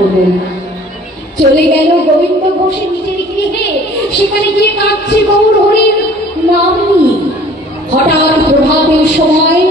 করলেন না। চলে গেল গোবিন্দ ঘোষের নিজের গৃহে, সেখানে গিয়ে কাঁদছে গৌর হরির নাম নিয়ে। হঠাৎ প্রভাতের সময়